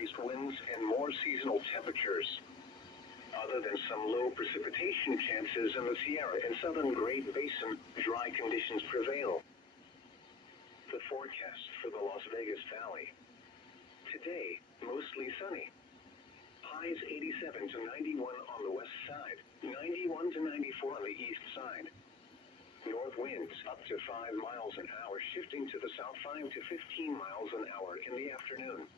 increased winds and more seasonal temperatures. Other than some low precipitation chances in the Sierra and Southern Great Basin, dry conditions prevail. The forecast for the Las Vegas Valley. Today, mostly sunny. Highs 87 to 91 on the west side, 91 to 94 on the east side. North winds up to 5 miles an hour, shifting to the south 5 to 15 miles an hour in the afternoon.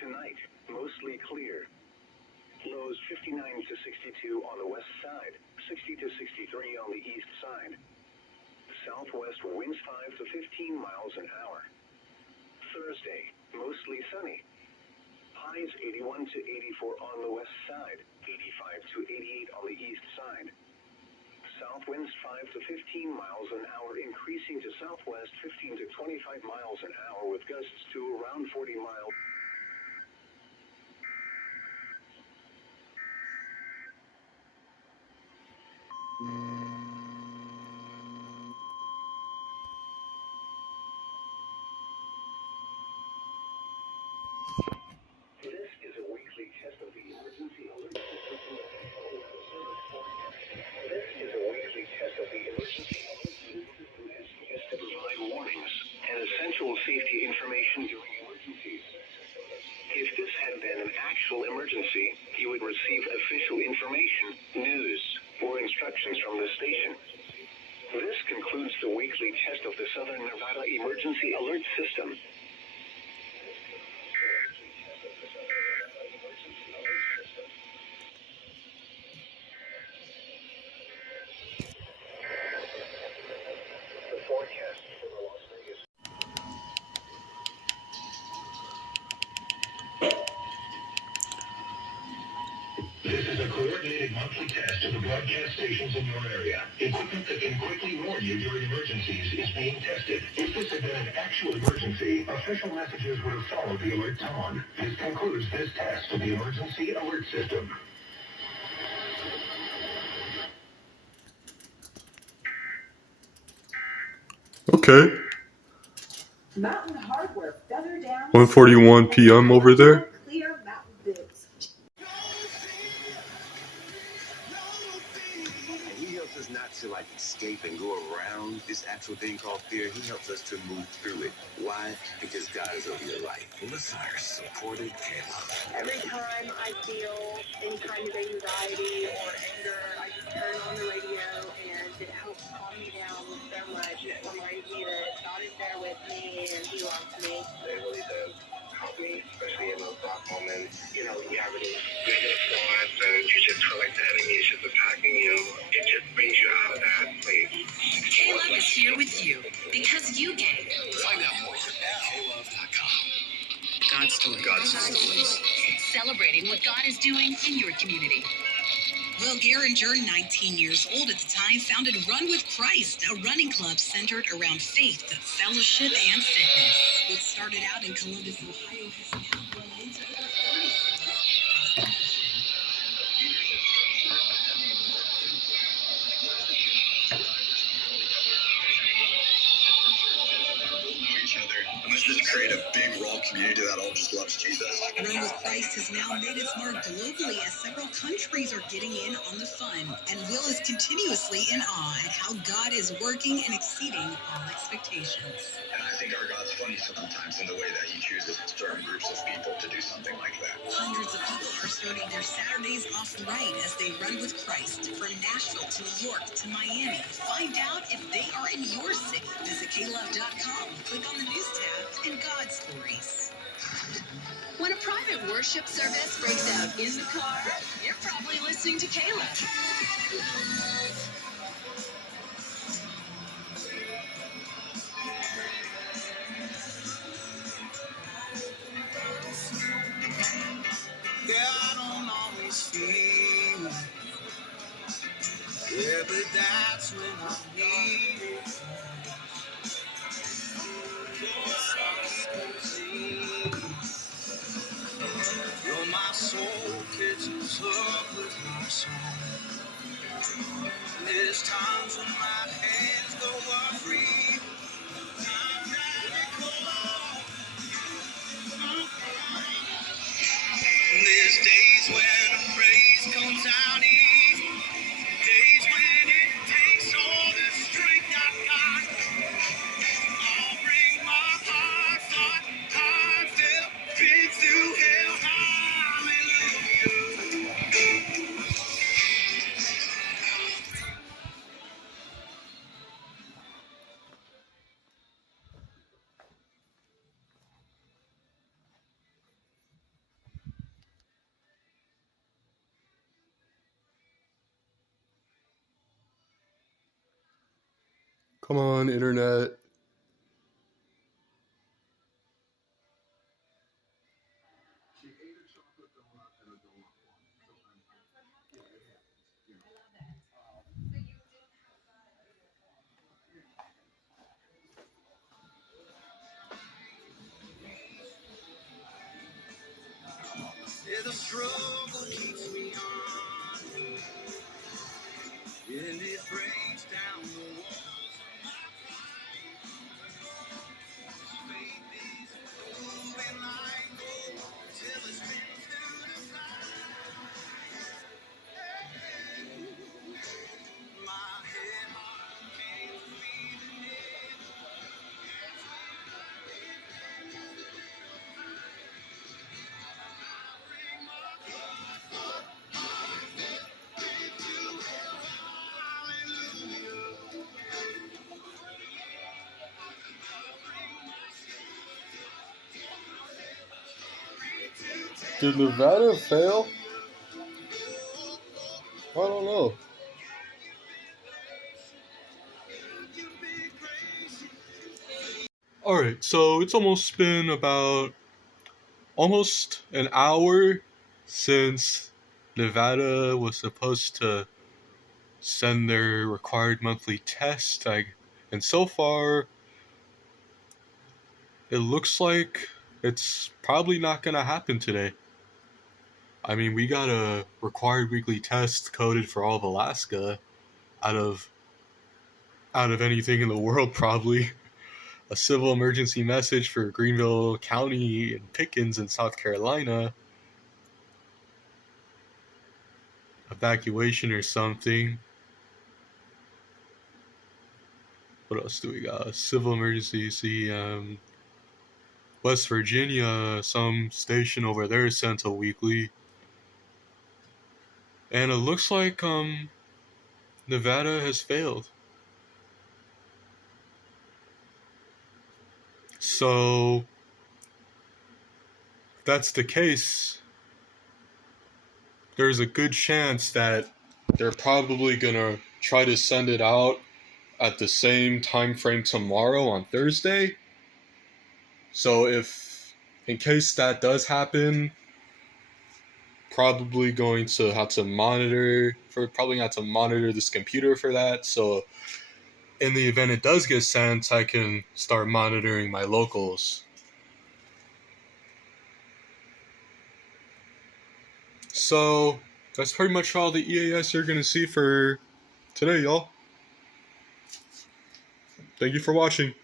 Tonight, mostly clear. Lows 59 to 62 on the west side, 60 to 63 on the east side. Southwest winds 5 to 15 miles an hour. Thursday, mostly sunny. Highs 81 to 84 on the west side, 85 to 88 on the east side. South winds 5 to 15 miles an hour, increasing to southwest 15 to 25 miles an hour with gusts to around 40 miles. This is a weekly test of the emergency alert system. This is a weekly test of the emergency alert system as used to provide warnings and essential safety information during emergencies. If this had been an actual emergency, you would receive official information, news, or instructions from the station. This concludes the weekly test of the Southern Nevada Emergency Alert System. The forecast for the Las Vegas. This is a coordinated monthly test of the broadcast stations in your area. Equipment that can quickly warn you during emergencies is being tested. If this had been an actual emergency, official messages would have followed the alert tone. This concludes this test of the emergency alert system. Okay. Mountain Hardware Feather Down. 1:41 p.m. over there. Clear mountain boots. He helps us not to escape and go around this actual thing called fear. He helps us to move through it. Why? Because God is over your life. Listeners supported Caleb. Every time I feel any kind of anxiety or anger, I just turn on the radio and it helps calm me down so much. It reminds me that God is there with me and He loves me. They really do help me, especially in those dark moments. You know, you have any negative thoughts and you just feel like the enemy is just attacking you. It just brings you out of that place. Caleb is here with you because you gave. Find out more at KLove.com. God's story. God's stories. Celebrating what God is doing in your community. Will Garinger, 19 years old at the time, founded Run with Christ, a running club centered around faith, fellowship, and fitness. What started out in Columbus, Ohio, has now grown into over 40 cities. Each other, and let's just create a big raw community that all just loves Jesus. Run with Christ has now made its mark globally as several countries are getting in on the fun. And Will is continuously in awe at how God is working and exceeding all expectations. And I think our God's funny sometimes in the way that He chooses certain groups of people to do something like that. Hundreds of people are starting their Saturdays off right as they run with Christ from Nashville to New York to Miami. Find out if they are in your city. Visit KLove.com, click on the news tab, and God Stories. When a private worship service breaks out in the car, you're probably listening to Caleb. Yeah, I don't always feel it. Yeah, but that's when I need it. You're my soul, catches up with my song. There's times when my hands go free. I'm trying to call. Come on, internet. Yeah, the struggle keeps me on, and it breaks down the walls of my pride. Faith is moving like gold till it's been through the fire. My head heart can't feel it. Bring my hallelujah. Did Nevada fail? I don't know. Alright, so it's almost been about almost an hour since Nevada was supposed to send their required monthly test. And so far, it looks like it's probably not going to happen today. I mean, we got a required weekly test coded for all of Alaska out of anything in the world, probably. A civil emergency message for Greenville County and Pickens in South Carolina. Evacuation or something. What else do we got? A civil emergency. See, West Virginia, some station over there sent a weekly. And it looks like Nevada has failed. So, if that's the case, there's a good chance that they're probably gonna try to send it out at the same time frame tomorrow on Thursday. So in case that does happen, probably going to have to monitor this computer for that. So in the event it does get sent, I can start monitoring my locals. So that's pretty much all the EAS you're gonna see for today, y'all. Thank you for watching.